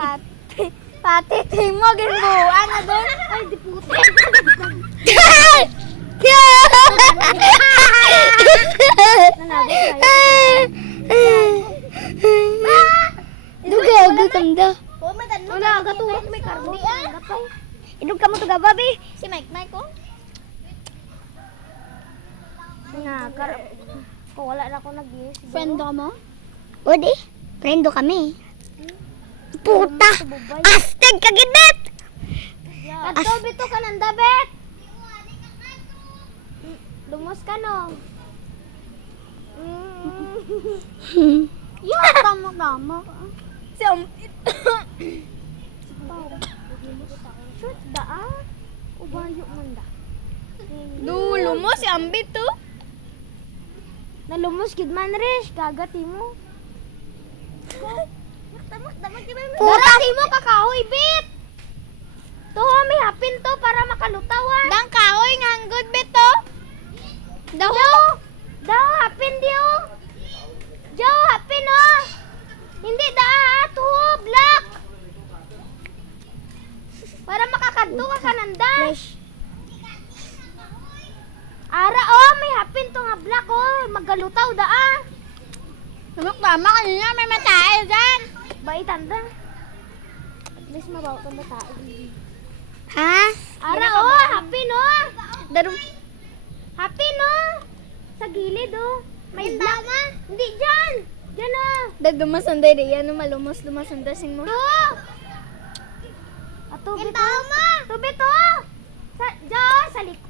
Pati mo ginbuan na doon. Ay, di puti. Dugago kanda. Wala, gatuwag may karbo. Inog ka mo to gababi. Si Mike ko. Kung wala na ako nag-iis. Friend ka mo? O di. Friendo kami. Puta! Astig ka gidit! Ato bito ka nang dabet! Lumos ka no? Yung tama-tama. Si Ampit. Shoot da ah. Ubayo man da. Lumos si Ambit to. Nalumos gid man res, kagati mo. Darati mo kakahoy bit. Tuho may hapin to para makalutawan. Dang kahoy nga ang good bit to. Daw hapin dio. Jo hapin oh. Hindi da tuho black. Para makakadto ka kananda. Ara oh may hapin to nga black oh, magalutaw da ah. Tama kanina may matae dyan. Baitan da. At least mabaw itong matae. Ha? Ara oh, happy no? Happy no? Sa gilid oh. May black. Hindi dyan. Dyan oh. Dumasanday rin yan. Lumas-lumasanday sing mo. Ato bito. Tubit oh. Sa likod.